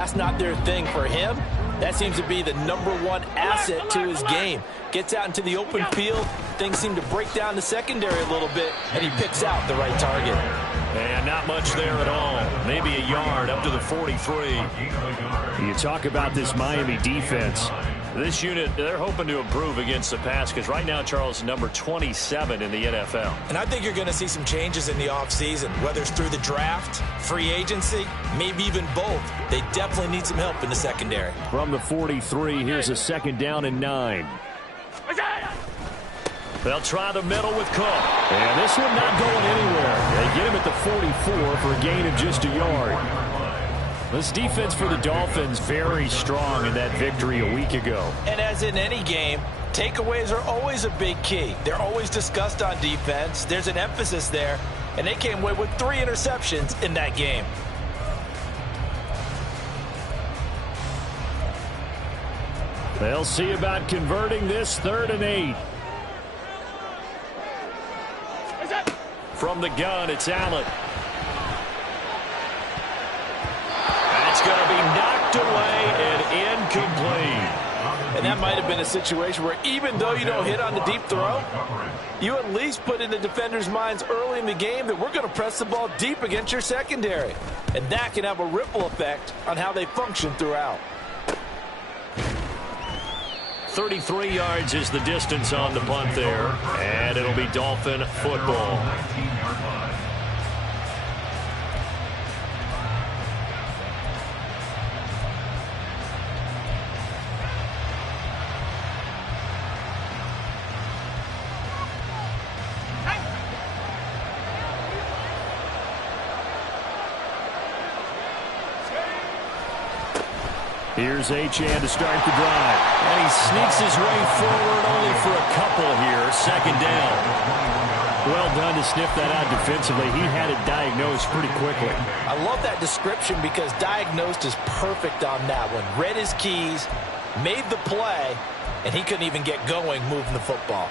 That's not their thing. For him, that seems to be the #1 asset to his game. Gets out into the open field, things seem to break down the secondary a little bit, and he picks out the right target. And not much there at all. Maybe a yard up to the 43. You talk about this Miami defense. This unit, they're hoping to improve against the pass because right now, Charles, number 27 in the NFL. And I think you're going to see some changes in the offseason, whether it's through the draft, free agency, maybe even both. They definitely need some help in the secondary. From the 43, here's a 2nd down and 9. They'll try the middle with Cook. And this one not going anywhere. They get him at the 44 for a gain of just a yard. This defense for the Dolphins very strong in that victory a week ago. And as in any game, takeaways are always a big key. They're always discussed on defense. There's an emphasis there, and they came away with 3 interceptions in that game. They'll see about converting this 3rd and 8. From the gun, it's Allen. That's going to be knocked away and incomplete. And that might have been a situation where even though you don't hit on the deep throw, you at least put in the defenders' minds early in the game that we're going to press the ball deep against your secondary. And that can have a ripple effect on how they function throughout. 33 yards is the distance on the punt there, and it'll be Dolphin football. Here's Achane to start the drive. And he sneaks his way forward only for a couple here. 2nd down. Well done to sniff that out defensively. He had it diagnosed pretty quickly. I love that description because diagnosed is perfect on that one. Read his keys, made the play, and he couldn't even get going moving the football.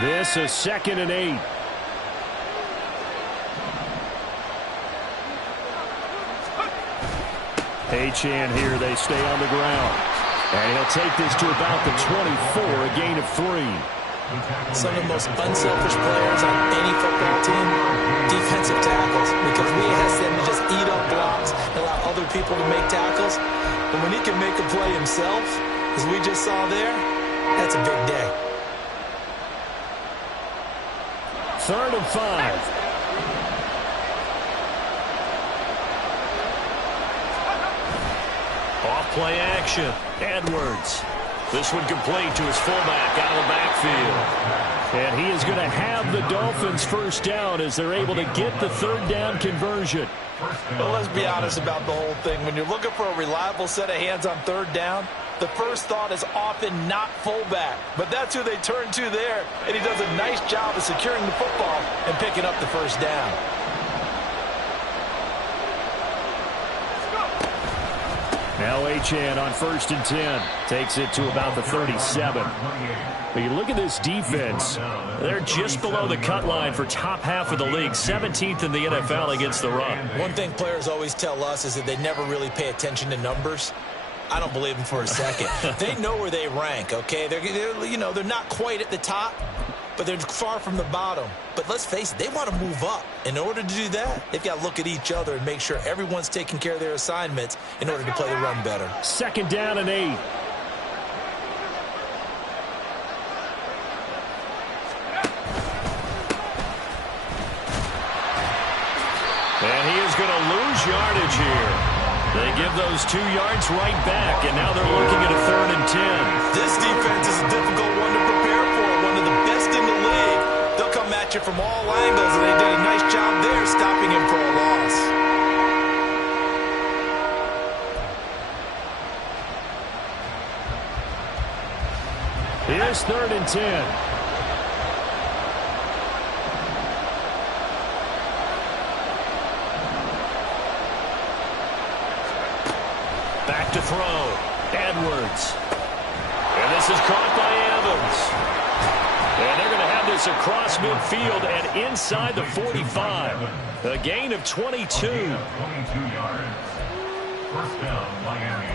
This is 2nd and 8. Achane here, they stay on the ground. And he'll take this to about the 24, a gain of 3. Some of the most unselfish players on any football team, defensive tackles, because we ask them to just eat up blocks and allow other people to make tackles. But when he can make a play himself, as we just saw there, that's a big day. 3rd and 5. Off-play action. Edwards. This one complete to his fullback out of the backfield. And he is going to have the Dolphins 1st down as they're able to get the 3rd down conversion. Well, let's be honest about the whole thing. When you're looking for a reliable set of hands on 3rd down, the first thought is often not fullback. But that's who they turn to there, and he does a nice job of securing the football and picking up the 1st down. Now Achane on 1st and 10. Takes it to about the 37. But you look at this defense. They're just below the cut line for top half of the league. 17th in the NFL against the run. One thing players always tell us is that they never really pay attention to numbers. I don't believe them for a second. They know where they rank, okay? They're not quite at the top, but they're far from the bottom. But let's face it, they want to move up. In order to do that, they've got to look at each other and make sure everyone's taking care of their assignments in order to play the run better. 2nd down and 8. And he is going to lose yardage here. They give those 2 yards right back, and now they're looking at a 3rd and 10. This defense is a difficult one to prepare for, one of the best in the league. They'll come at you from all angles, and they did a nice job there stopping him for a loss. Here's 3rd and 10. Back to throw. Edwards. And this is caught by Evans. And they're going to have this this across midfield and inside the 45. A gain of 22. 22 yards. First down, Miami.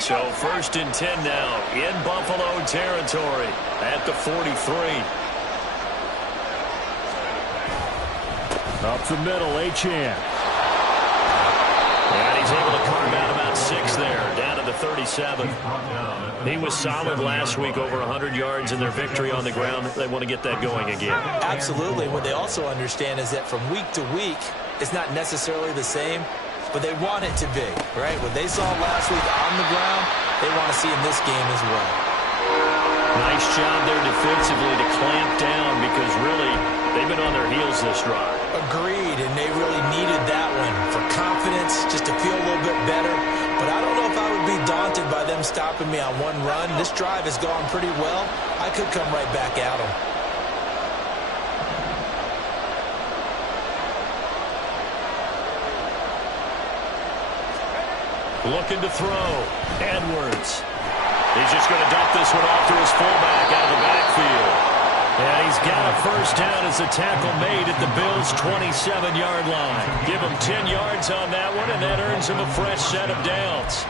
So 1st and 10 now in Buffalo territory at the 43. Up the middle, Achane. And he's able to carve out about 6 there, down to the 37. He was solid last week, over 100 yards in their victory on the ground. They want to get that going again. Absolutely. What they also understand is that from week to week, it's not necessarily the same, but they want it to be, right? What they saw last week on the ground, they want to see in this game as well. Nice job there defensively to clamp down because really they've been on their heels this drive. Agreed, and they really needed that one for confidence, just to feel a little bit better. But I don't know if I would be daunted by them stopping me on one run. This drive has gone pretty well. I could come right back at them. Looking to throw. Edwards. He's just going to dump this one off to his fullback out of the backfield. And he's got a first down as the tackle made at the Bills' 27-yard line. Give him 10 yards on that one, and that earns him a fresh set of downs.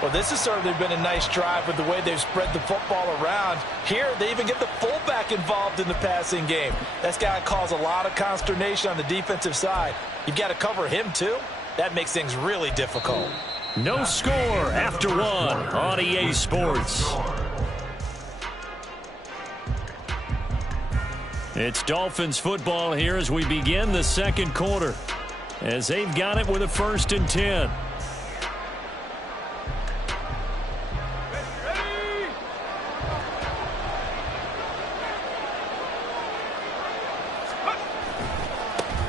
Well, this has certainly been a nice drive with the way they've spread the football around. Here, they even get the fullback involved in the passing game. That's got to cause a lot of consternation on the defensive side. You've got to cover him, too. That makes things really difficult. No score after one on EA Sports. It's Dolphins football here as we begin the second quarter, as they've got it with a 1st and 10.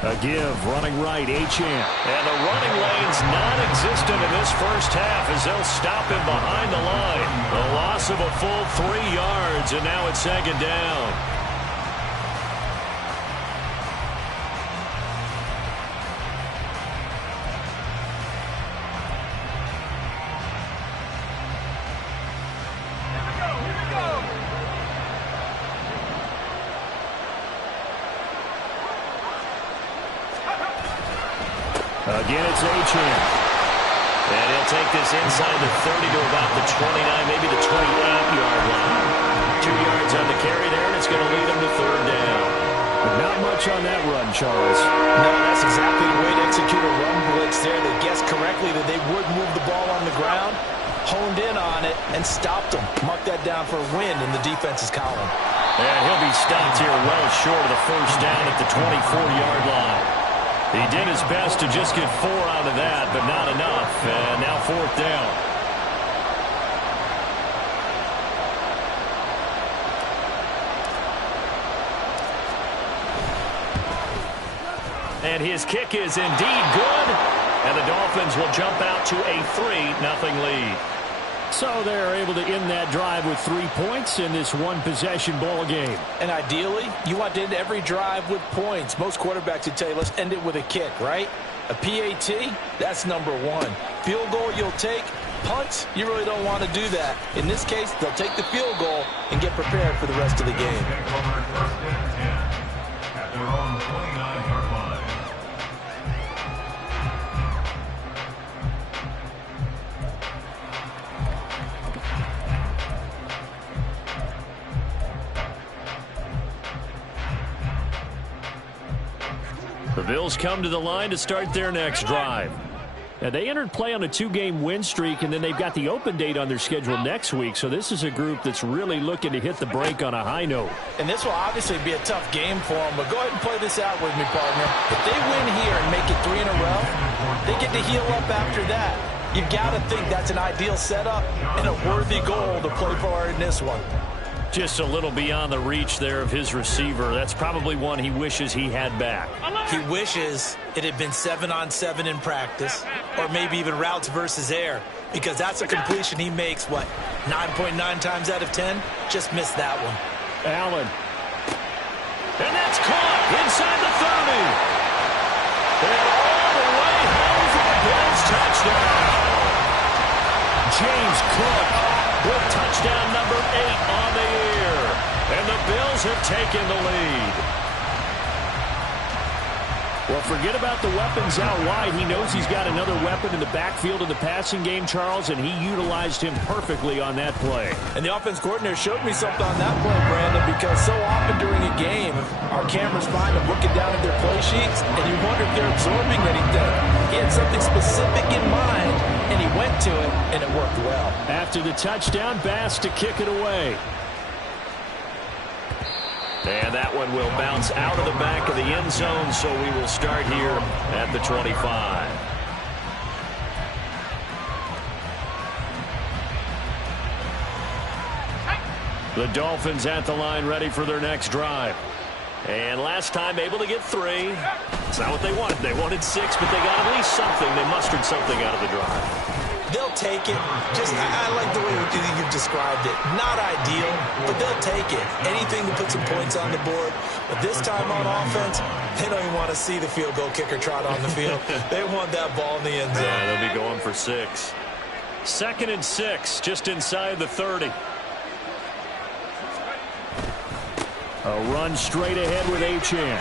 A give, running right, Achane. And the running lane's non-existent in this first half as they'll stop him behind the line. A loss of a full 3 yards, and now it's 2nd down. Again, it's Achane. And he'll take this inside the 30 to about the 29, maybe the 28-yard line. 2 yards on the carry there, and it's going to lead him to 3rd down. But not much on that run, Charles. No, that's exactly the way to execute a run blitz there. They guessed correctly that they would move the ball on the ground, honed in on it, and stopped them. Mark that down for a win in the defense's column. And he'll be stopped here well short of the first down at the 24-yard line. He did his best to just get 4 out of that, but not enough. And now 4th down. And his kick is indeed good. And the Dolphins will jump out to a 3-0 lead. So they're able to end that drive with 3 points in this one-possession ball game. And ideally, you want to end every drive with points. Most quarterbacks would tell you, let's end it with a kick, right? A PAT, that's number 1. Field goal you'll take. Punts, you really don't want to do that. In this case, they'll take the field goal and get prepared for the rest of the game. At their own 29-yard line. The Bills come to the line to start their next drive. Now, they entered play on a 2-game win streak, and then they've got the open date on their schedule next week. So this is a group that's really looking to hit the break on a high note. And this will obviously be a tough game for them, but go ahead and play this out with me, partner. If they win here and make it 3 in a row, they get to heal up after that. You've got to think that's an ideal setup and a worthy goal to play for in this one. Just a little beyond the reach there of his receiver. That's probably one he wishes he had back. He wishes it had been 7-on-7 in practice, or maybe even routes versus air, because that's a completion he makes, what, 9.9 times out of 10? Just missed that one. Allen. And that's caught inside the 30. And all the way touchdown. James Cook with touchdown number 8 on the year. And the Bills have taken the lead. Well, forget about the weapons out wide. He knows he's got another weapon in the backfield of the passing game, Charles, and he utilized him perfectly on that play. And the offense coordinator showed me something on that play, Brandon, because so often during a game, our cameras find them looking down at their play sheets, and you wonder if they're absorbing anything. He had something specific in mind, and he went to it, and it worked well. After the touchdown, Bass to kick it away. And that one will bounce out of the back of the end zone, so we will start here at the 25. The Dolphins at the line ready for their next drive. And last time able to get 3. It's not what they wanted. They wanted 6, but they got at least something. They mustered something out of the drive. They'll take it. I like the way you've described it. Not ideal, but they'll take it. Anything to put some points on the board. But this time on offense, they don't even want to see the field goal kicker trot on the field. They want that ball in the end zone. Yeah, they'll be going for 6. 2nd and 6, just inside the 30. A run straight ahead with Achane.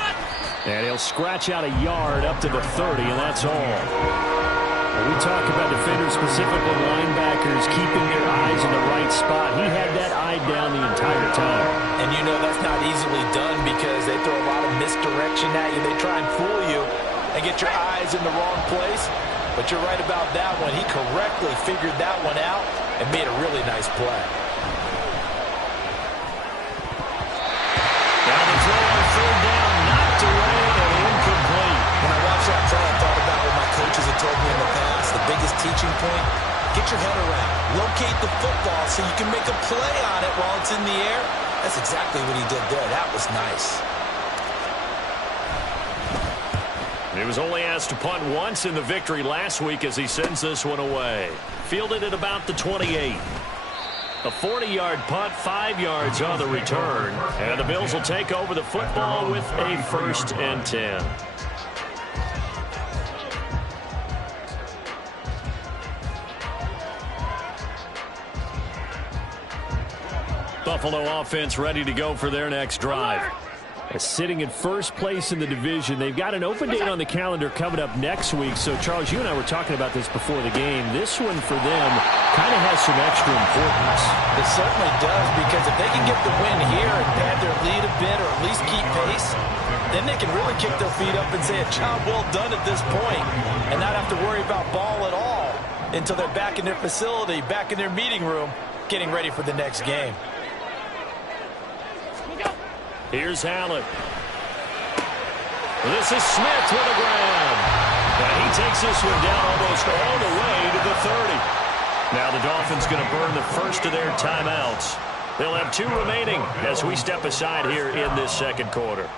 And he'll scratch out a yard up to the 30, and that's all. When we talk about defenders, specifically linebackers, keeping their eyes in the right spot, he had that eye down the entire time. And you know that's not easily done because they throw a lot of misdirection at you. They try and fool you and get your eyes in the wrong place. But you're right about that one. He correctly figured that one out and made a really nice play. Now the throw on 3rd down, knocked away and incomplete. When I watched that play, I thought about what my coaches had told me in the past. The biggest teaching point, get your head around. Locate the football so you can make a play on it while it's in the air. That's exactly what he did there. That was nice. He was only asked to punt once in the victory last week as he sends this one away. Fielded at about the 28. A 40-yard punt, 5 yards on the return. And the Bills will take over the football with a 1st and 10. Buffalo offense ready to go for their next drive. Sitting in first place in the division. They've got an open date on the calendar coming up next week. So, Charles, you and I were talking about this before the game. This one for them kind of has some extra importance. It certainly does, because if they can get the win here and pad their lead a bit or at least keep pace, then they can really kick their feet up and say a job well done at this point and not have to worry about ball at all until they're back in their facility, back in their meeting room, getting ready for the next game. Here's Allen. This is Smith with a grab. And he takes this one down almost all the way to the 30. Now the Dolphins going to burn the first of their timeouts. They'll have 2 remaining as we step aside here in this second quarter.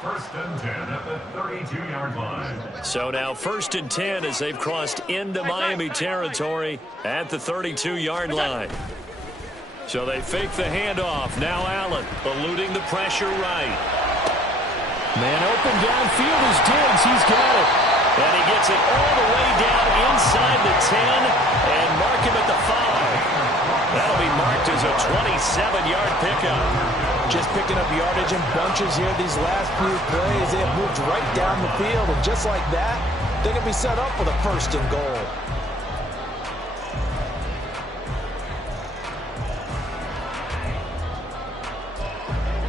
1st and 10 at the 32-yard line. So now 1st and 10 as they've crossed into Miami territory at the 32-yard line. So they fake the handoff. Now Allen eluding the pressure right. Man open downfield is Diggs. He's got it. And he gets it all the way down inside the 10 and mark him at the 5. That'll be marked as a 27-yard pickup. Just picking up yardage in bunches here these last few plays. They have moved right down the field, and just like that, they can be set up with a 1st and goal.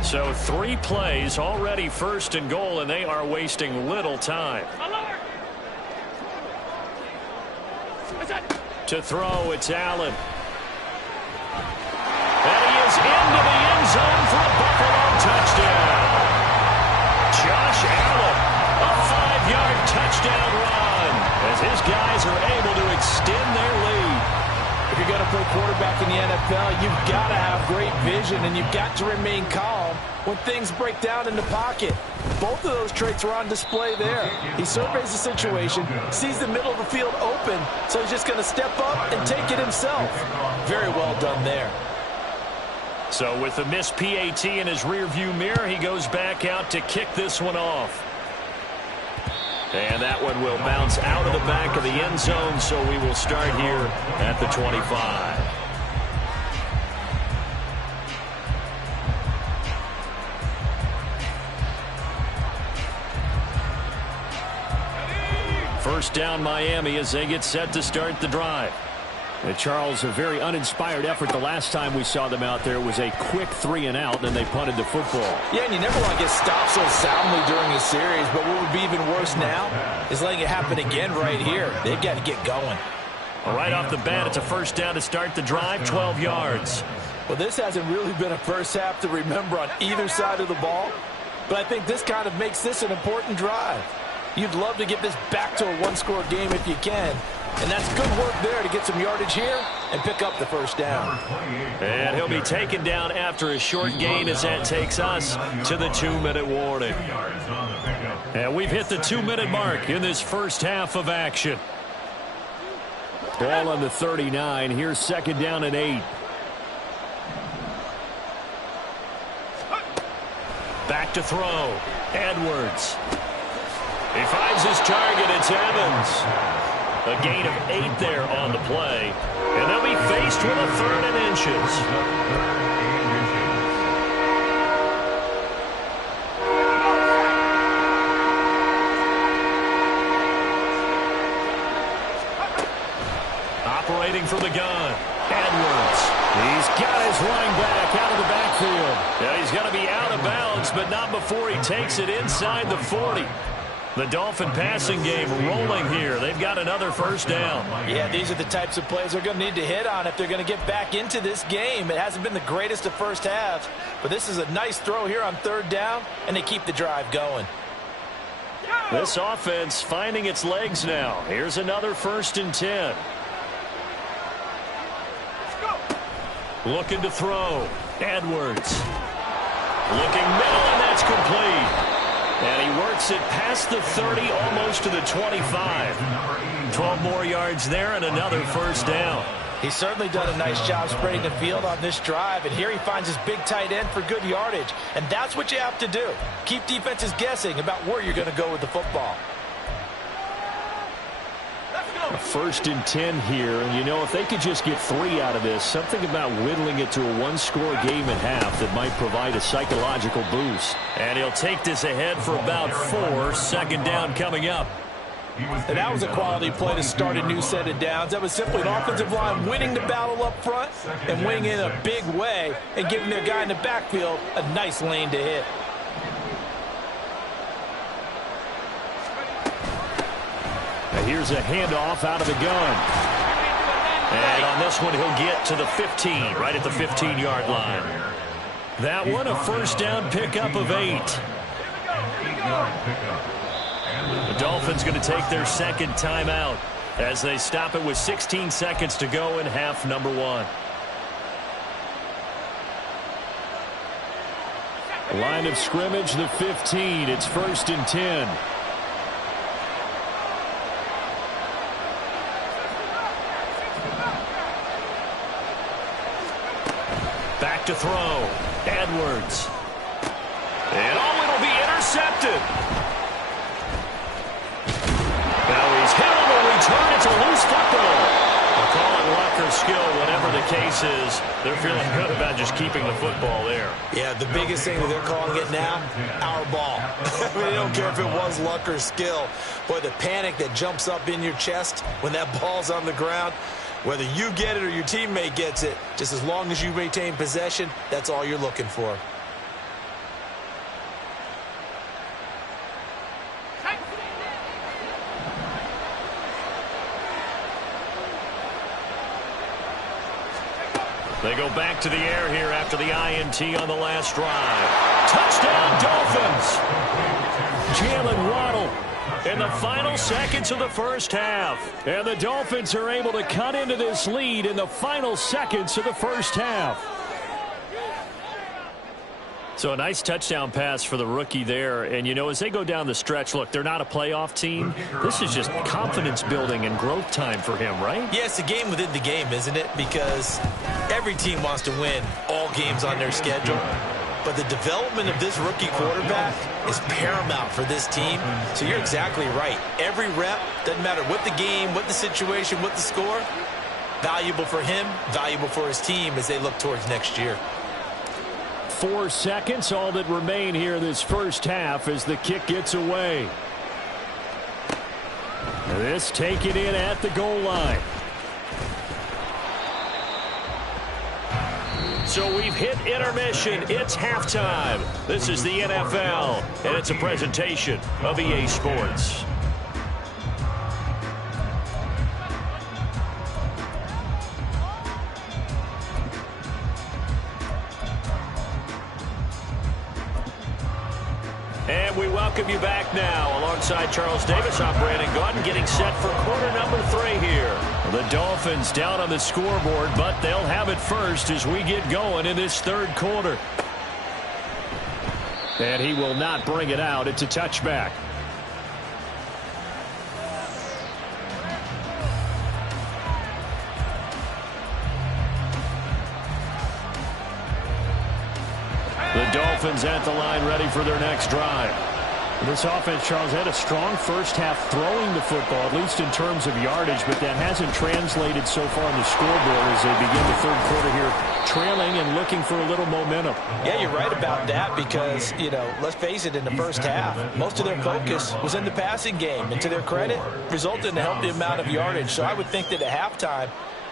So 3 plays, already 1st and goal, and they are wasting little time. To throw, it's Allen. And he is into the end zone for a Buffalo touchdown. Josh Allen, a 5-yard touchdown run, as his guys are able to extend their lead. If you're going to play quarterback in the NFL, you've got to have great vision, and you've got to remain calm when things break down in the pocket. Both of those traits are on display there. He surveys the situation, sees the middle of the field open, so he's just going to step up and take it himself. Very well done there. So with the missed PAT in his rearview mirror, he goes back out to kick this one off. And that one will bounce out of the back of the end zone, so we will start here at the 25. First down, Miami, as they get set to start the drive. And Charles, a very uninspired effort. The last time we saw them out there was a quick 3-and-out, and then they punted the football. Yeah, and you never want to get stopped so soundly during a series, but what would be even worse now is letting it happen again right here. They've got to get going. All right off the bat, it's a first down to start the drive, 12 yards. Well, this hasn't really been a first half to remember on either side of the ball, but I think this kind of makes this an important drive. You'd love to get this back to a one-score game if you can. And that's good work there to get some yardage here and pick up the first down. And he'll be taken down after a short gain as that takes us to the 2-minute warning. And we've hit the 2-minute mark in this first half of action. Ball on the 39. Here's second down and 8. Back to throw. Edwards. He finds his target. It's Evans. A gain of 8 there on the play. And they'll be faced with a 3rd and inches. Operating from the gun. Edwards. He's got his running back out of the backfield. Yeah, he's going to be out of bounds, but not before he takes it inside the 40. The Dolphin passing game rolling here. They've got another first down. Yeah, these are the types of plays they're going to need to hit on if they're going to get back into this game. It hasn't been the greatest of first halves, but this is a nice throw here on 3rd down, and they keep the drive going. This offense finding its legs now. Here's another 1st and 10. Looking to throw. Edwards. Looking middle, and that's complete. And he works it past the 30, almost to the 25. 12 more yards there and another first down. He's certainly done a nice job spreading the field on this drive, and here he finds his big tight end for good yardage. And that's what you have to do. Keep defenses guessing about where you're going to go with the football. A 1st and 10 here, and you know, if they could just get 3 out of this, something about whittling it to a one-score game at half that might provide a psychological boost. And he'll take this ahead for about 4. Second down coming up. And that was a quality play to start a new set of downs. That was simply an offensive line winning the battle up front and winning in a big way and giving their guy in the backfield a nice lane to hit. Here's a handoff out of the gun. And on this one, he'll get to the 15, right at the 15-yard line. That one, a first down pickup of 8. The Dolphins going to take their second timeout as they stop it with 16 seconds to go in half number 1. Line of scrimmage, the 15. It's 1st and 10. Back to throw. Edwards. And it'll be intercepted. Now he's hit on the return. It's a loose football. They'll call it luck or skill, whatever the case is. They're feeling good about just keeping the football there. Yeah, the biggest thing that they're calling it now, our ball. I mean, they don't care if it was luck or skill. Boy, the panic that jumps up in your chest when that ball's on the ground, whether you get it or your teammate gets it, just as long as you maintain possession, that's all you're looking for. They go back to the air here after the INT on the last drive. Touchdown, Dolphins! Jalen Waddle in the final seconds of the first half. And the Dolphins are able to cut into this lead in the final seconds of the first half. So a nice touchdown pass for the rookie there. And, you know, as they go down the stretch, look, they're not a playoff team. This is just confidence building and growth time for him, right? Yeah, it's a game within the game, isn't it? Because every team wants to win all games on their schedule. but the development of this rookie quarterback is paramount for this team. So you're exactly right. Every rep, doesn't matter what the game, what the situation, what the score, valuable for him, valuable for his team as they look towards next year. 4 seconds, all that remain here this first half as the kick gets away. This taken in at the goal line. So we've hit intermission. It's halftime. This is the NFL, and it's a presentation of EA Sports. And we welcome you back now. Alongside Charles Davis, I'm Brandon Gaudin, getting set for quarter number 3 here. The Dolphins down on the scoreboard, but they'll have it first as we get going in this third quarter. And he will not bring it out. It's a touchback. The Dolphins at the line, ready for their next drive. This offense, Charles, had a strong first half throwing the football, at least in terms of yardage, but that hasn't translated so far on the scoreboard as they begin the third quarter here, trailing and looking for a little momentum. Yeah, you're right about that because, let's face it, in the first half, most of their focus was in the passing game, and to their credit, resulted in a healthy amount of yardage. So I would think that at halftime,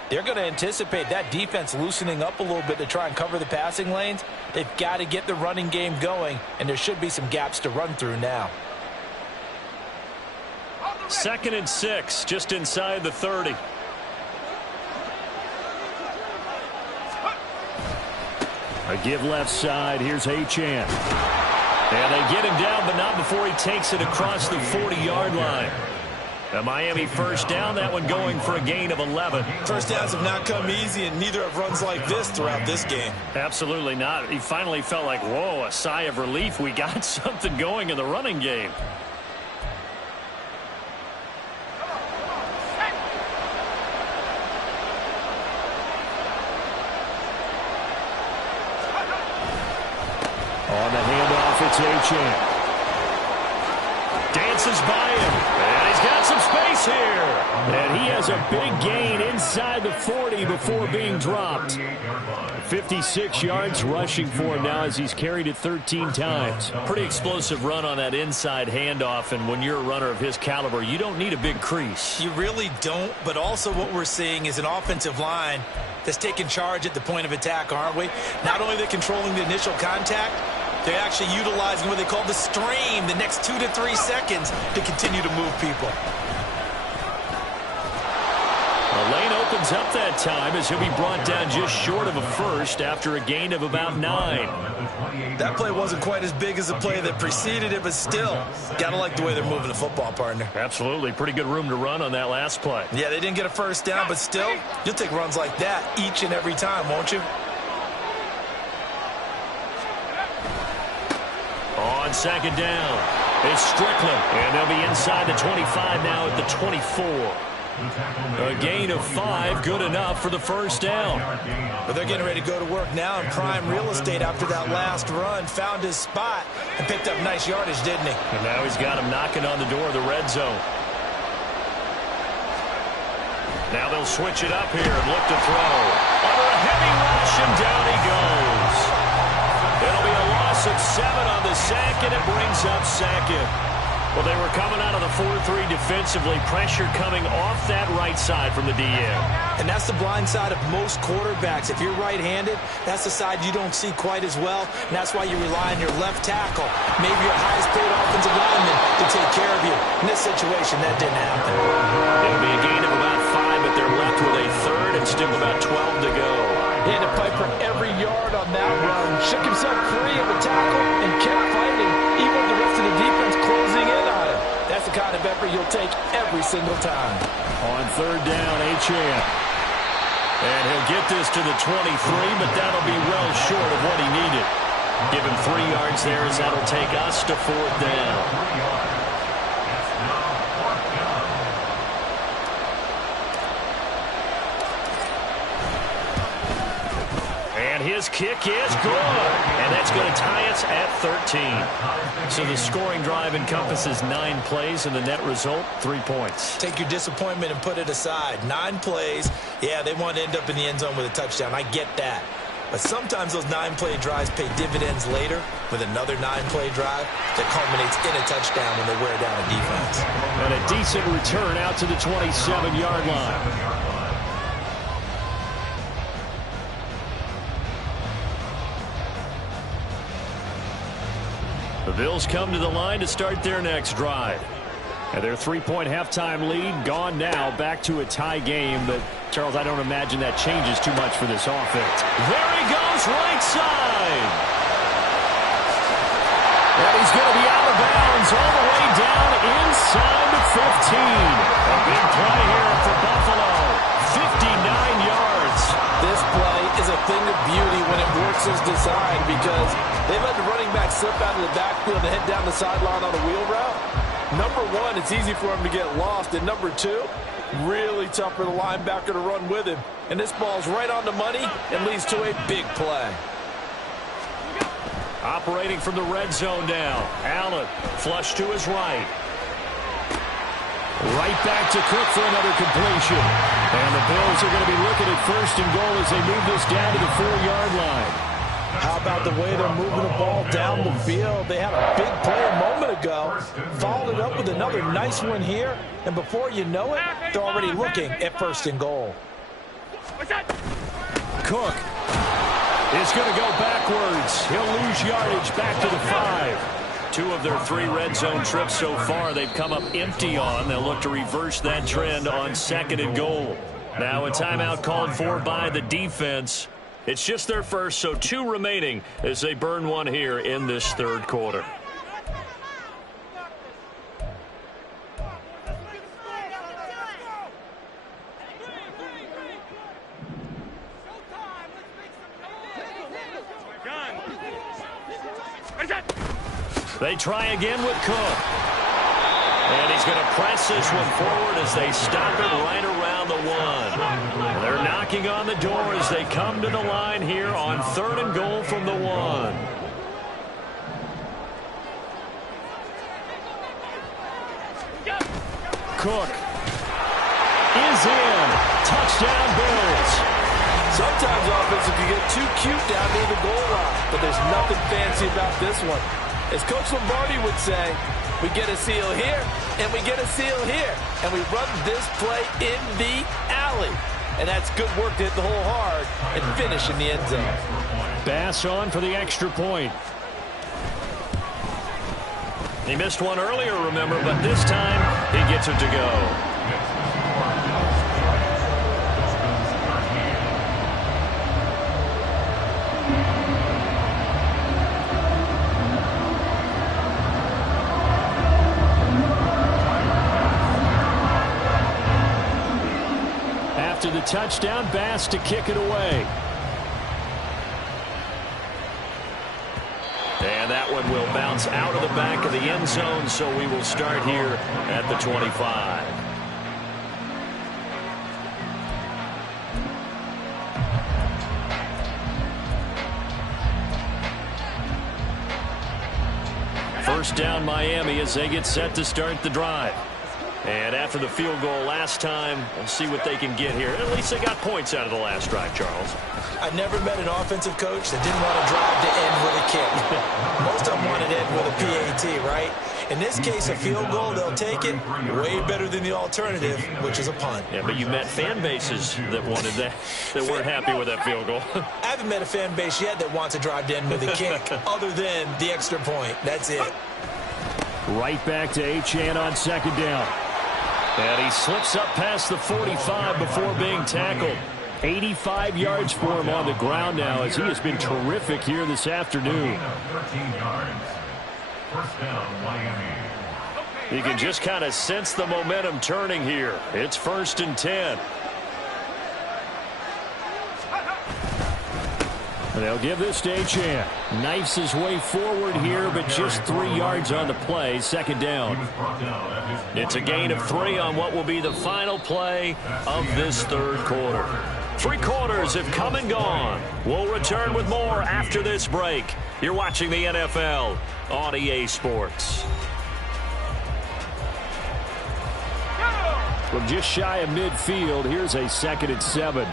they're going to anticipate that defense loosening up a little bit to try and cover the passing lanes. They've got to get the running game going, and there should be some gaps to run through now. 2nd and 6, just inside the 30. A give left side. Here's Achane. And they get him down, but not before he takes it across the 40-yard line. A Miami first down, that one going for a gain of 11. First downs have not come easy, and neither have runs like this throughout this game. Absolutely not. He finally felt like, whoa, a sigh of relief. We got something going in the running game. On the handoff, it's Achane. Dances by him, and he's got some space here. And he has a big gain inside the 40 before being dropped. 56 yards rushing for him now as he's carried it 13 times. Pretty explosive run on that inside handoff, and when you're a runner of his caliber, you don't need a big crease. You really don't, but also what we're seeing is an offensive line that's taking charge at the point of attack, aren't we? Not only are they controlling the initial contact, they're actually utilizing what they call the strain, the next 2 to 3 seconds, to continue to move people. The lane opens up that time as he'll be brought down just short of a first after a gain of about 9. That play wasn't quite as big as the play that preceded it, but still, got to like the way they're moving the football, partner. Absolutely. Pretty good room to run on that last play. Yeah, they didn't get a first down, but still, you'll take runs like that each and every time, won't you? On 2nd down, it's Strickland, and they'll be inside the 25 now at the 24. A gain of 5, good enough for the first down. But they're getting ready to go to work now in prime real estate after that last run. Found his spot and picked up nice yardage, didn't he? And now he's got him knocking on the door of the red zone. Now they'll switch it up here and look to throw. Under a heavy rush, and down he goes. It'll be a loss of 7 on the sack, and it brings up 2nd. Well, they were coming out of the 4-3 defensively. Pressure coming off that right side from the DM. And that's the blind side of most quarterbacks. If you're right-handed, that's the side you don't see quite as well. And that's why you rely on your left tackle, maybe your highest-paid offensive lineman, to take care of you. In this situation, that didn't happen. It'll be a gain of about 5, but they're left with a third and still about 12 to go. He had to fight for every yard on that run. Shook himself free of a tackle and kept fighting, even with the rest of the defense closing in on him. That's the kind of effort you'll take every single time. On 3rd down, Achane. And he'll get this to the 23, but that'll be well short of what he needed. Give him 3 yards there as that'll take us to 4th down. His kick is good, and that's going to tie us at 13. So the scoring drive encompasses 9 plays, and the net result, 3 points. Take your disappointment and put it aside. 9 plays. Yeah, they want to end up in the end zone with a touchdown. I get that. But sometimes those 9-play drives pay dividends later with another 9-play drive that culminates in a touchdown when they wear down a defense. And a decent return out to the 27-yard line. The Bills come to the line to start their next drive. And their 3-point halftime lead gone now, back to a tie game. But, Charles, I don't imagine that changes too much for this offense. There he goes, right side. And he's going to be out of bounds all the way down inside the 15. A big play here for Buffalo. 59 yards. This play is a thing of beauty when it works as designed because they let the running back slip out of the backfield and head down the sideline on a wheel route. Number one, it's easy for him to get lost. And number two, really tough for the linebacker to run with him. And this ball's right on the money and leads to a big play. Operating from the red zone now. Allen, flush to his right. Right back to Cook for another completion. And the Bills are going to be looking at 1st and goal as they move this down to the 4-yard line. How about the way they're moving the ball down the field? They had a big play a moment ago, followed it up with another nice one here, and before you know it, they're already looking at 1st and goal. Cook is going to go backwards. He'll lose yardage back to the 5. 2 of their 3 red zone trips so far they've come up empty on. They'll look to reverse that trend on 2nd and goal. Now a timeout called for by the defense. It's just their first, so 2 remaining as they burn one here in this 3rd quarter. They try again with Cook. And he's going to press this one forward as they stop it right around the 1. And they're knocking on the door as they come to the line here on 3rd and goal from the 1. Cook is in. Touchdown, Bills. Sometimes offense can get too cute down near the goal line, but there's nothing fancy about this one. As Coach Lombardi would say, we get a seal here, and we get a seal here, and we run this play in the alley. And that's good work to hit the hole hard and finish in the end zone. Bass on for the extra point. He missed one earlier, remember, but this time he gets it to go. After the touchdown, Bass to kick it away. And that one will bounce out of the back of the end zone, so we will start here at the 25. First down, Miami, as they get set to start the drive. And after the field goal last time, we'll see what they can get here. At least they got points out of the last drive, Charles. I never met an offensive coach that didn't want to drive to end with a kick. Most of them wanted to end with a PAT, right? In this case, a field goal, they'll take it. Way better than the alternative, which is a punt. Yeah, but you met fan bases that wanted that, that weren't happy with that field goal. I haven't met a fan base yet that wants to drive to end with a kick, other than the extra point. That's it. Right back to Achane on 2nd down. And he slips up past the 45 before being tackled. 85 yards for him on the ground now as he has been terrific here this afternoon. 13 yards. First down, Miami. You can just kind of sense the momentum turning here. It's 1st and 10. And they'll give this to Achane. Knifes his way forward here, but just 3 yards on the play. 2nd down. It's a gain of 3 on what will be the final play of this 3rd quarter. Three quarters have come and gone. We'll return with more after this break. You're watching the NFL on EA Sports. From just shy of midfield, here's a 2nd and 7.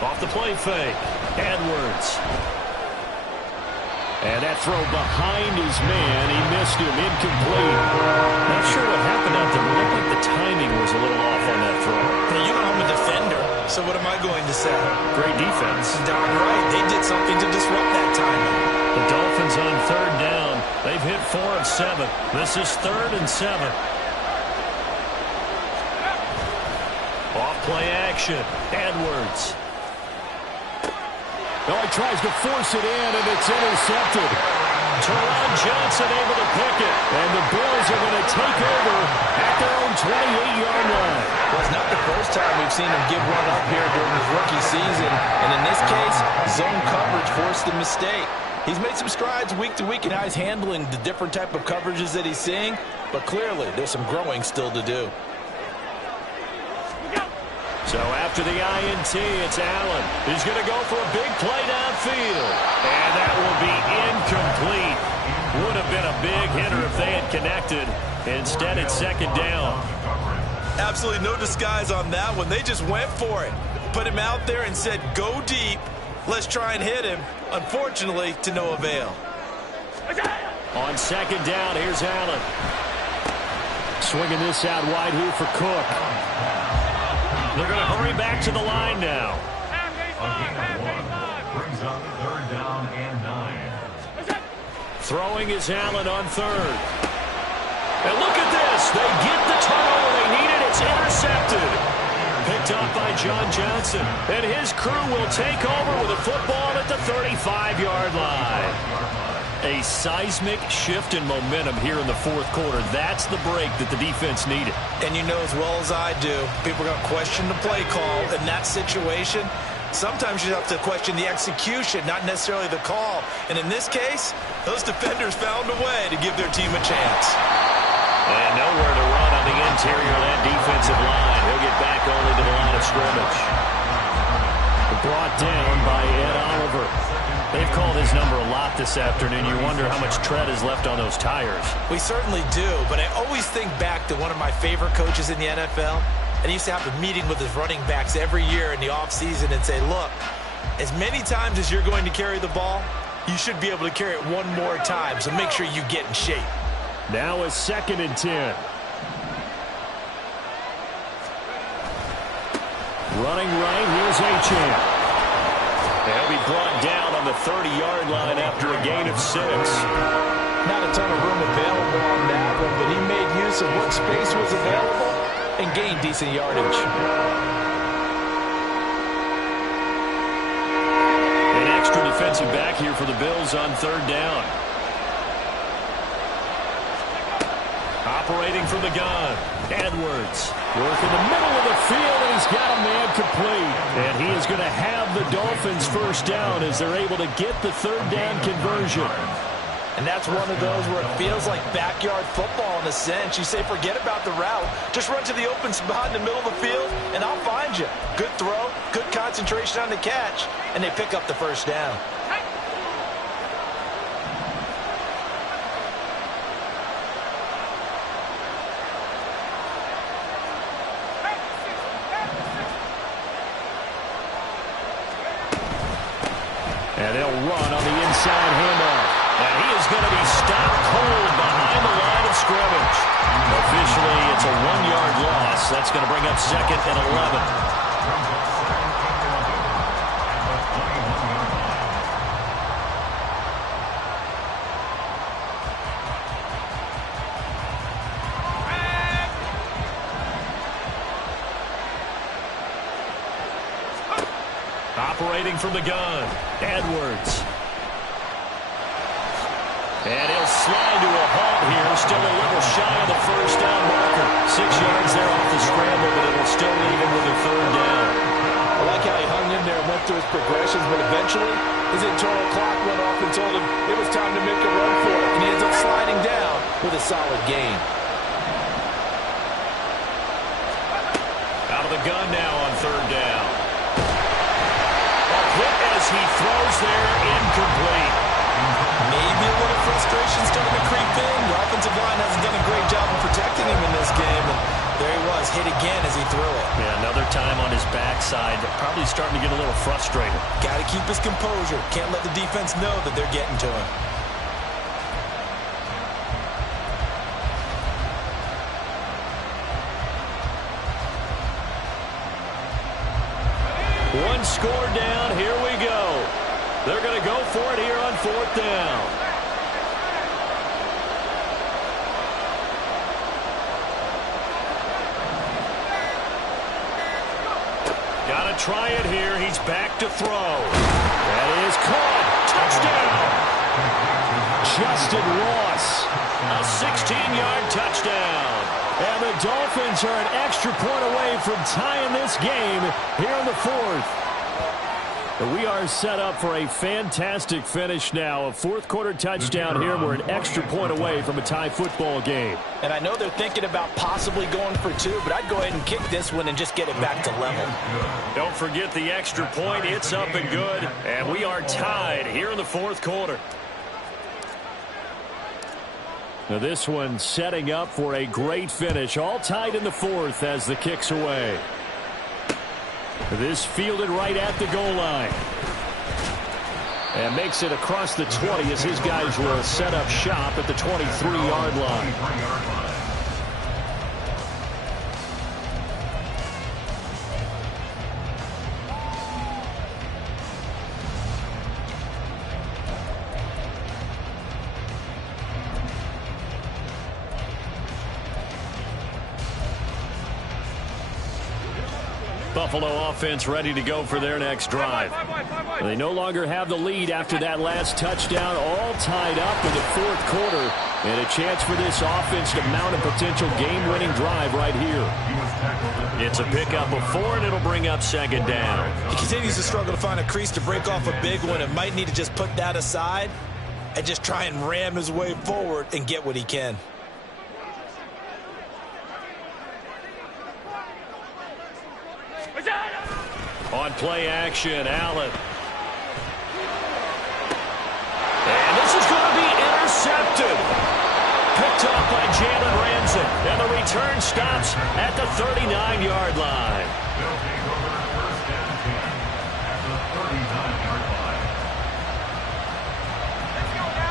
Off the play fake. Edwards. And that throw behind his man. He missed him. Incomplete. Not sure what happened out there. It looked like the timing was a little off on that throw. Now, you know I'm a defender, so what am I going to say? Great defense. Darn right. They did something to disrupt that timing. The Dolphins on 3rd down. They've hit 4 of 7. This is 3rd and 7. Off play action. Edwards. Oh, he tries to force it in, and it's intercepted. Teron Johnson able to pick it. And the Bills are going to take over at their own 28-yard line. Well, it's not the first time we've seen him give one up here during his rookie season. And in this case, zone coverage forced the mistake. He's made some strides week to week in how he's handling the different type of coverages that he's seeing. But clearly, there's some growing still to do. So after the INT, it's Allen. He's going to go for a big play downfield. And that will be incomplete. Would have been a big hitter if they had connected. Instead, it's 2nd down. Absolutely no disguise on that one. They just went for it. Put him out there and said, go deep. Let's try and hit him. Unfortunately, to no avail. On 2nd down, here's Allen. Swinging this out wide here for Cook. They're going to hurry back to the line now. Brings up 3rd down and 9. Throwing is Allen on 3rd. And look at this. They get the turnover they needed. It's intercepted. Picked up by John Johnson. And his crew will take over with a football at the 35-yard line. A seismic shift in momentum here in the 4th quarter. That's the break that the defense needed. And you know as well as I do, people are going to question the play call in that situation. Sometimes you have to question the execution, not necessarily the call. And in this case, those defenders found a way to give their team a chance. And nowhere to run on the interior of that defensive line. He'll get back only to the line of scrimmage. Brought down by Ed Oliver. They've called his number a lot this afternoon. You wonder how much tread is left on those tires. We certainly do, but I always think back to one of my favorite coaches in the NFL. And he used to have a meeting with his running backs every year in the offseason and say, look, as many times as you're going to carry the ball, you should be able to carry it one more time, so make sure you get in shape. Now a 2nd and 10. Running right, here's Achane. He'll be brought down on the 30-yard line after a gain of 6. Not a ton of room available on that one, but he made use of what space was available and gained decent yardage. An extra defensive back here for the Bills on 3rd down. Operating from the gun, Edwards. Work in the middle of the field, and he's got a man complete. And he is going to have the Dolphins 1st down as they're able to get the 3rd down conversion. And that's one of those where it feels like backyard football in a sense. You say, forget about the route. Just run to the open spot in the middle of the field, and I'll find you. Good throw, good concentration on the catch, and they pick up the 1st down. And they'll run on the inside handoff. And he is going to be stopped cold behind the line of scrimmage. Officially, it's a 1-yard loss. That's going to bring up 2nd and 11. Operating from the gun, Edwards. And he'll slide to a halt here, still a little shy of the 1st down marker. 6 yards there off the scramble, but it'll still leave him with a 3rd down. I like how he hung in there and went through his progressions, but eventually his internal clock went off and told him it was time to make a run for it, and he ends up sliding down with a solid gain. Out of the gun now on third down. A hit as he throws there, incomplete. Maybe a little frustration starting to creep in. The offensive line hasn't done a great job of protecting him in this game. And there he was, hit again as he threw it. Yeah, another time on his backside. Probably starting to get a little frustrated. Got to keep his composure. Can't let the defense know that they're getting to him. One score down. Here we go. They're going to go for it here on fourth down. Got to try it here. He's back to throw. That is caught. Touchdown. Justin Ross. A 16-yard touchdown. And the Dolphins are an extra point away from tying this game here in the fourth. But we are set up for a fantastic finish now. A fourth-quarter touchdown here. We're an extra point away from a tie football game. And I know they're thinking about possibly going for two, but I'd go ahead and kick this one and just get it back to level. Don't forget the extra point. It's up and good. And we are tied here in the fourth quarter. Now this one setting up for a great finish. All tied in the fourth as the kick's away. This fielded right at the goal line. And makes it across the 20 as his guys will set up shop at the 23-yard line. Buffalo offense ready to go for their next drive. They no longer have the lead after that last touchdown, all tied up in the fourth quarter. And a chance for this offense to mount a potential game-winning drive right here. It's a pickup of 4, and it'll bring up second down. He continues to struggle to find a crease to break off a big one and might need to just put that aside and just try and ram his way forward and get what he can. On play action, Allen. And this is going to be intercepted. Picked off by Jalen Ramsey. And the return stops at the 39-yard line.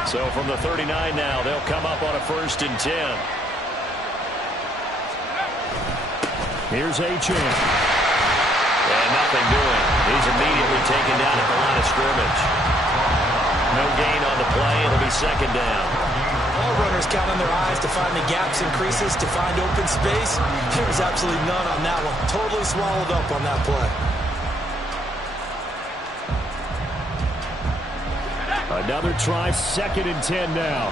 So from the 39 now, they'll come up on a 1st and 10. Here's Achane. And nothing doing. He's immediately taken down at the line of scrimmage. No gain on the play. It'll be second down. All runners count on their eyes to find the gaps and creases, to find open space. There was absolutely none on that one. Totally swallowed up on that play. Another try, 2nd and 10 now.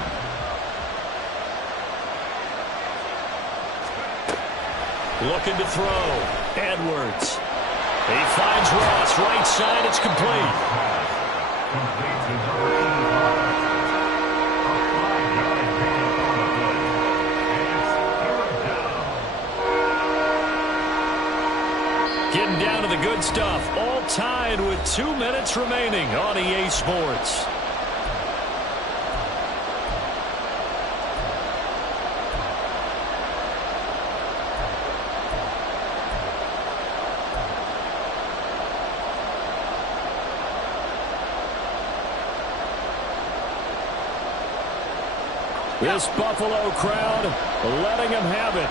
Looking to throw. Edwards. He finds Ross, right side, it's complete. Getting down to the good stuff, all tied with 2 minutes remaining on EA Sports. This Buffalo crowd letting them have it.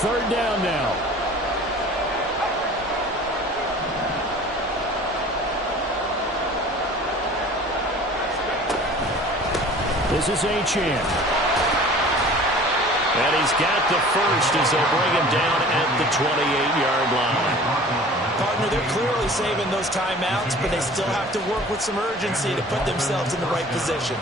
3rd down now. This is Achane. And he's got the first as they'll bring him down at the 28-yard line. Partner, they're clearly saving those timeouts, but they still have to work with some urgency to put themselves in the right position.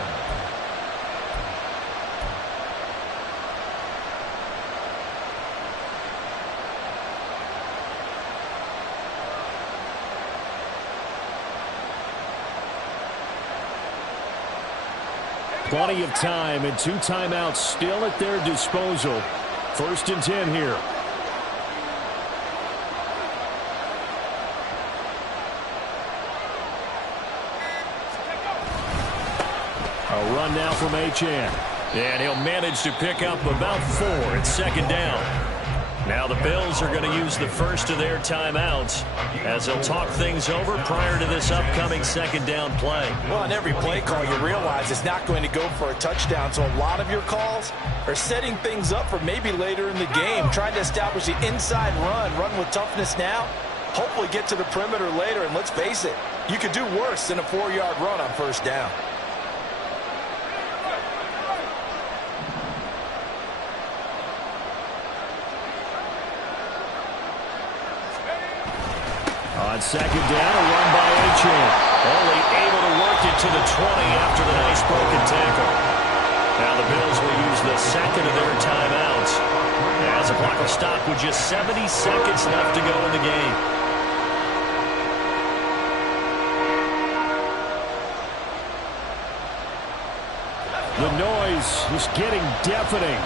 Plenty of time and 2 timeouts still at their disposal. 1st and 10 here. A run now from Achane. And he'll manage to pick up about 4. It's second down. Now the Bills are going to use the first of their timeouts as they'll talk things over prior to this upcoming second down play. Well, on every play call, you realize it's not going to go for a touchdown. So a lot of your calls are setting things up for maybe later in the game, trying to establish the inside run with toughness now, hopefully get to the perimeter later. And let's face it, you could do worse than a 4-yard run on first down. On second down, a run by Achane. Only able to work it to the 20 after the nice broken tackle. Now the Bills will use the second of their timeouts as the clock will stop with just 70 seconds left to go in the game. The noise is getting deafening.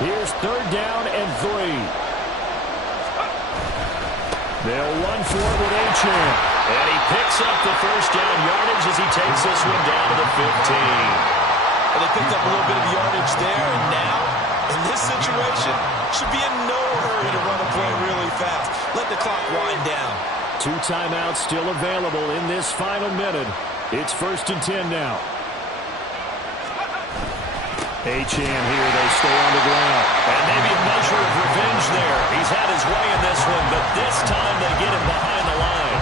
Here's third down and 3. They'll run for it with Achane. And he picks up the first down yardage as he takes this one down to the 15. And they picked up a little bit of yardage there, and now, in this situation, should be in no hurry to run a play really fast. Let the clock wind down. 2 timeouts still available in this final minute. It's 1st and 10 now. Achane here, they stay on the ground. And maybe a measure of revenge there. He's had his way in this one, but this time they get him behind the line.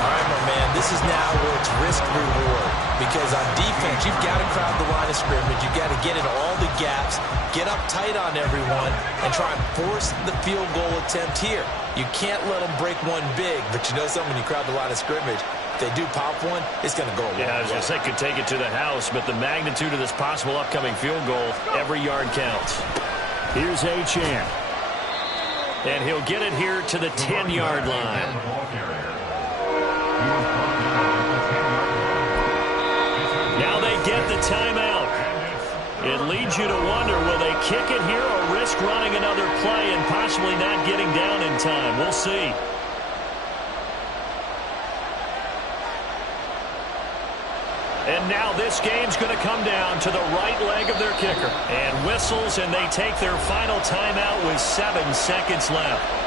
All right, my man, this is now where it's risk-reward. Because on defense, you've got to crowd the line of scrimmage. You've got to get into all the gaps, get up tight on everyone, and try and force the field goal attempt here. You can't let them break one big, but you know something, when you crowd the line of scrimmage, if they do pop one, it's going to go away. Yeah, I was going to say could take it to the house, but the magnitude of this possible upcoming field goal, every yard counts. Here's Achane. And he'll get it here to the 10-yard line. Now they get the timeout. It leads you to wonder, will they kick it here or risk running another play and possibly not getting down in time? We'll see. And now this game's going to come down to the right leg of their kicker. And whistles, and they take their final timeout with 7 seconds left.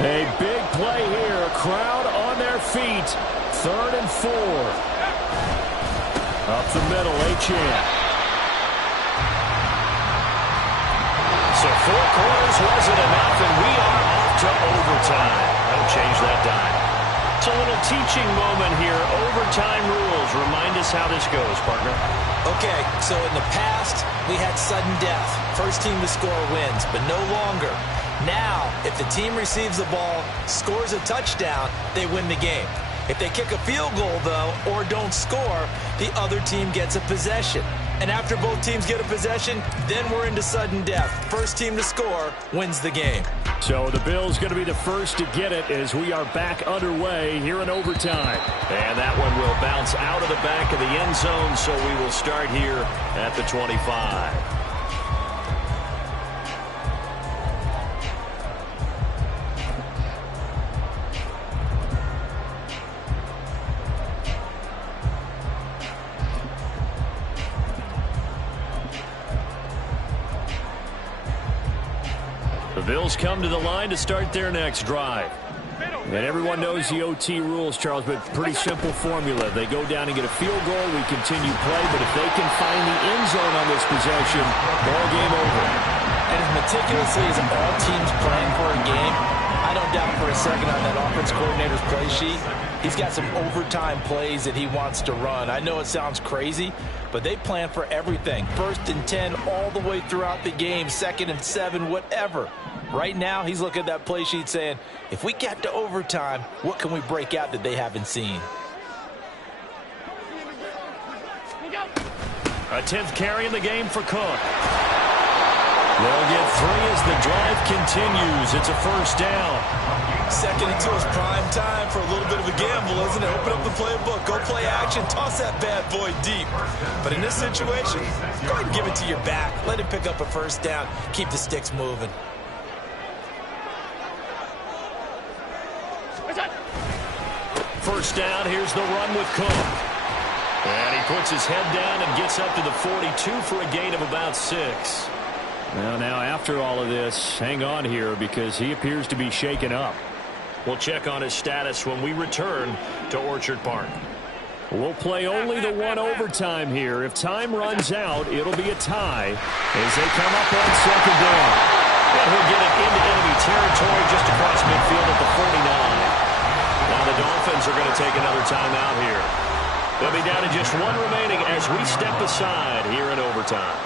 A big play here. A crowd on their feet. 3rd and 4. Up the middle, Achane. So 4 quarters wasn't enough, and we are off to overtime. Don't change that dime. It's a little teaching moment here. Overtime rules. Remind us how this goes, partner. Okay, so in the past, we had sudden death. First team to score wins, but no longer. Now, if the team receives the ball, scores a touchdown, they win the game. If they kick a field goal, though, or don't score, the other team gets a possession. And after both teams get a possession, then we're into sudden death. First team to score wins the game. So the Bills going to be the first to get it as we are back underway here in overtime. And that one will bounce out of the back of the end zone, so we will start here at the 25. The Bills come to the line to start their next drive. And everyone knows the OT rules, Charles, but pretty simple formula. They go down and get a field goal, we continue play, but if they can find the end zone on this possession, ball game over. And as meticulously as all teams plan for a game, I don't doubt for a second on that offense coordinator's play sheet, he's got some overtime plays that he wants to run. I know it sounds crazy, but they plan for everything. 1st and 10 all the way throughout the game, 2nd and 7, whatever. Right now, he's looking at that play sheet saying, if we get to overtime, what can we break out that they haven't seen? A 10th carry in the game for Cook. They'll get 3 as the drive continues. It's a first down. Second until it's prime time for a little bit of a gamble, isn't it? Open up the playbook, go play action, toss that bad boy deep. But in this situation, go ahead and give it to your back. Let him pick up a first down. Keep the sticks moving. First down, here's the run with Cook. And he puts his head down and gets up to the 42 for a gain of about 6. Well, now after all of this, hang on here because he appears to be shaken up. We'll check on his status when we return to Orchard Park. We'll play only the one overtime here. If time runs out, it'll be a tie as they come up on second down. And he'll get it into enemy territory just across midfield at the 49. Now the Dolphins are going to take another timeout here. They'll be down to just 1 remaining as we step aside here in overtime.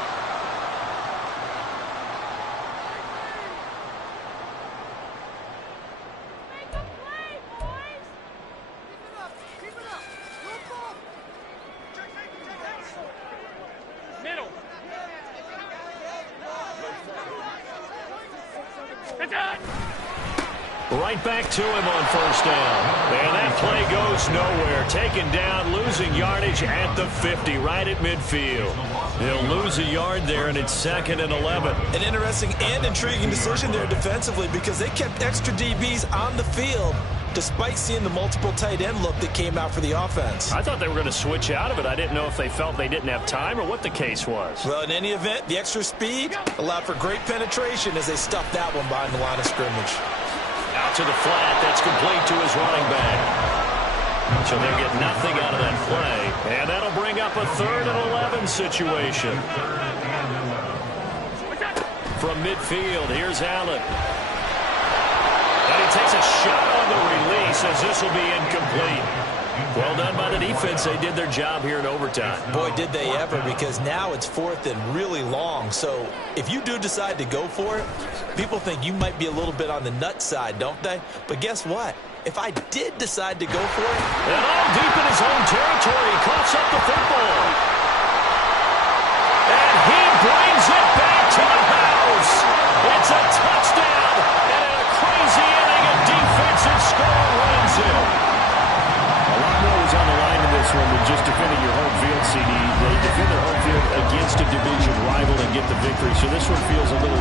Right back to him on first down. And that play goes nowhere. Taken down, losing yardage at the 50, right at midfield. They'll lose a yard there, and it's 2nd and 11. An interesting and intriguing decision there defensively because they kept extra DBs on the field despite seeing the multiple tight end look that came out for the offense. I thought they were going to switch out of it. I didn't know if they felt they didn't have time or what the case was. Well, in any event, the extra speed allowed for great penetration as they stuffed that one behind the line of scrimmage. Out to the flat. That's complete to his running back. So they'll get nothing out of that play. And that'll bring up a 3rd and 11 situation. From midfield, here's Allen. And he takes a shot on the release as this will be incomplete. Well done by the defense. They did their job here in overtime. Boy, did they ever, because now it's 4th and really long. So if you do decide to go for it, people think you might be a little bit on the nut side, don't they? But guess what? If I did decide to go for it... And all deep in his own territory, he coughs up the football. And he brings it back to the house. It's a touchdown. And in a crazy inning, a defensive score wins it. A lot more was on the line in this one than just defending your home field, CD. They defend their home field against a division rival and get the victory. So this one feels a little